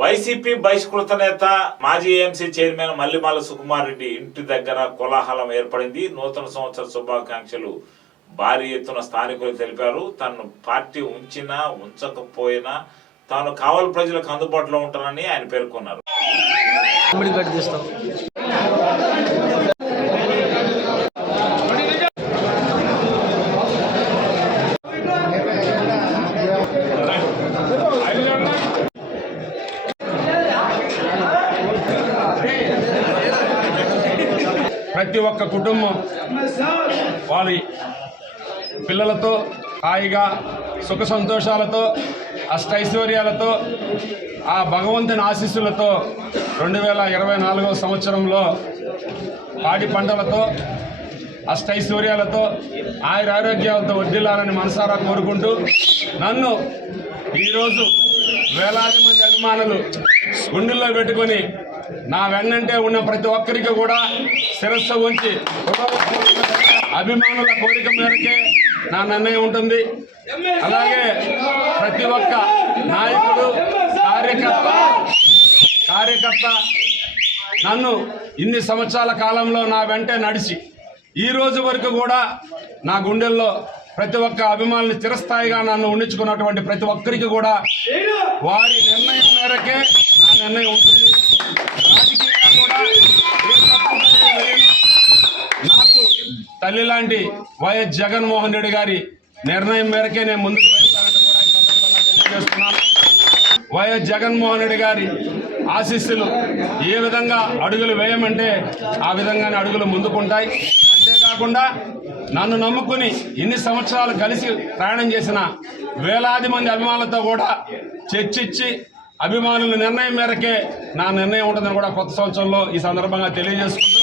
YCP బహిష్కృత నేత మాజీ ఏఎంసీ చైర్మన్ మల్లిమాల సుకుమార్ రెడ్డి ఇంటి దగ్గర కోలాహలం ఏర్పడింది. నూతన సంవత్సర శుభాకాంక్షలు భారీ ఎత్తున స్థానికులు తెలిపారు. తను పార్టీ ఉంచినా ఉంచకపోయినా తాను కావలి ప్రజలకు అందుబాటులో ఉంటానని ఆయన పేర్కొన్నారు. ప్రతి ఒక్క కుటుంబం వారి పిల్లలతో హాయిగా సుఖ సంతోషాలతో అష్టైశ్వర్యాలతో ఆ భగవంతుని ఆశీస్సులతో రెండు వేల ఇరవై నాలుగవ సంవత్సరంలో పాడి పంటలతో అష్టైశ్వర్యాలతో ఆయుర ఆరోగ్యాలతో వర్ధిల్లాలని మనసారా కోరుకుంటూ నన్ను ఈరోజు వేలాది మంది అభిమానులు గుండెల్లో పెట్టుకొని నా వెన్నంటే ఉన్న ప్రతి ఒక్కరికి కూడా శిరస్సు ఉంచి అభిమానుల కోరిక మేరకే నా నిర్ణయం ఉంటుంది. అలాగే ప్రతి ఒక్క నాయకుడు కార్యకర్త కార్యకర్త నన్ను ఇన్ని సంవత్సరాల కాలంలో నా వెంటే నడిచి ఈ రోజు వరకు కూడా నా గుండెల్లో ప్రతి ఒక్క అభిమానులు చిరస్థాయిగా నన్ను ఉండించుకున్నటువంటి ప్రతి ఒక్కరికి కూడా వారి నిర్ణయం మేరకే నా నిర్ణయం ఉంటుంది. రాజకీయంగా కూడా నాకు తల్లి లాంటి వైఎస్ జగన్మోహన్ రెడ్డి గారి నిర్ణయం మేరకే నేను ముందుకు వెళ్తానని కూడా ఈ సందర్భంగా తెలియజేస్తున్నాను. వైఎస్ జగన్మోహన్ రెడ్డి గారి ఆశీస్సులు ఏ విధంగా అడుగులు వేయమంటే ఆ విధంగానే అడుగులు ముందుకుంటాయి. అంతేకాకుండా నన్ను నమ్ముకుని ఇన్ని సంవత్సరాలు కలిసి ప్రయాణం చేసిన వేలాది మంది అభిమానులతో కూడా చర్చించి అభిమానుల నిర్ణయం మేరకే నా నిర్ణయం ఉంటుందని కూడా కొత్త సంవత్సరంలో ఈ సందర్భంగా తెలియజేసుకుంటూ